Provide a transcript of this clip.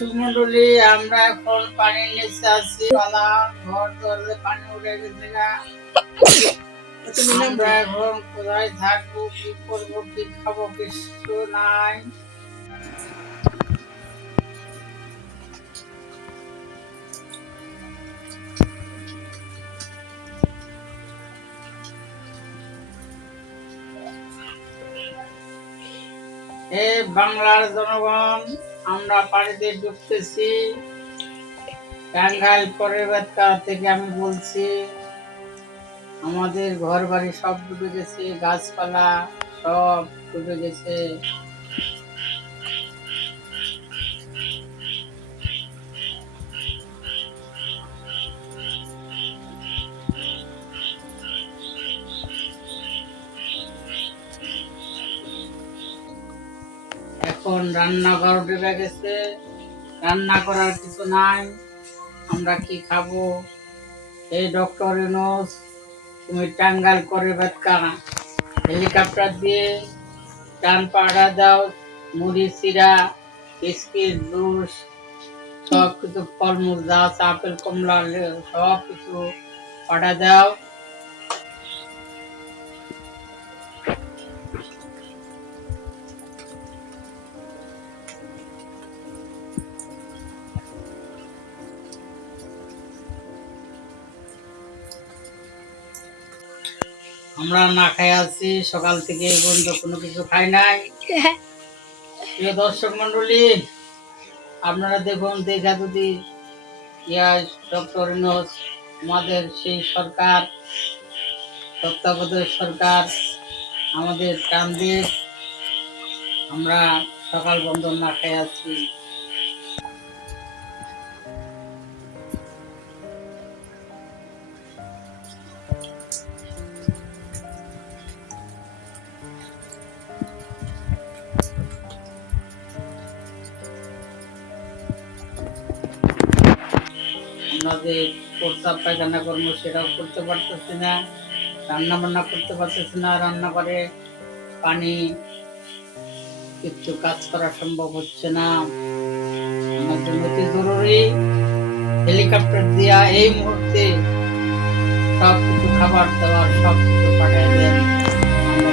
দর্শক মন্ডলী, আমরা এখন পানির নিচে আছি। পালা ঘর দরজে পানি উঠে গেছে গা। আমরা এখন কোথায় থাকবো, কি করবো, কি খাবো, কিছু নাই। এই বাংলার জনগণ, আমরা পানিতে ডুবতেছি। টাঙ্গাইল পরেরবারটা থেকে আমি বলছি, আমাদের ঘর বাড়ি সব ডুবে গেছে, গাছপালা সব ডুবে গেছে। এখন রান্নাঘর ডুবে গেছে, রান্না করার কিছু নাই। আমরা কি খাবো? এই ডক্টর ইউনূস, তুমি টাঙ্গাইল করে বাতকা হেলিকপ্টার দিয়ে টান পাড়া দাও, মুড়ি চিরা, বিস্কিট, জুস, সব কিছু ফলমূল যা আছে, আপেল কমলা সব কিছু পাঠা দাও। আমরা না খাই আছি সকাল থেকে, এই পর্যন্ত কোনো কিছু খাই নাই। প্রিয় দর্শক মন্ডলী, আপনারা দেখুন, দেখা যদি ডক্টর ইউনূস, আমাদের সেই সরকার, তত্ত্বাবধায়ক সরকার আমাদের টান দিয়ে, আমরা সকাল বন্ধ না খাই আছি। আমাদের প্রস্তাব পায়খানা কর্ম সেটাও করতে পারতেছি না, রান্না বান্না করতে পারতেছি না, রান্না করে পানি কিছু কাজ করা সম্ভব হচ্ছে না। আমার জন্য অতি জরুরি হেলিকপ্টার দিয়া এই মুহূর্তে সব কিছু খাবার দাবার সব কিছু পাঠিয়ে দেন। আমরা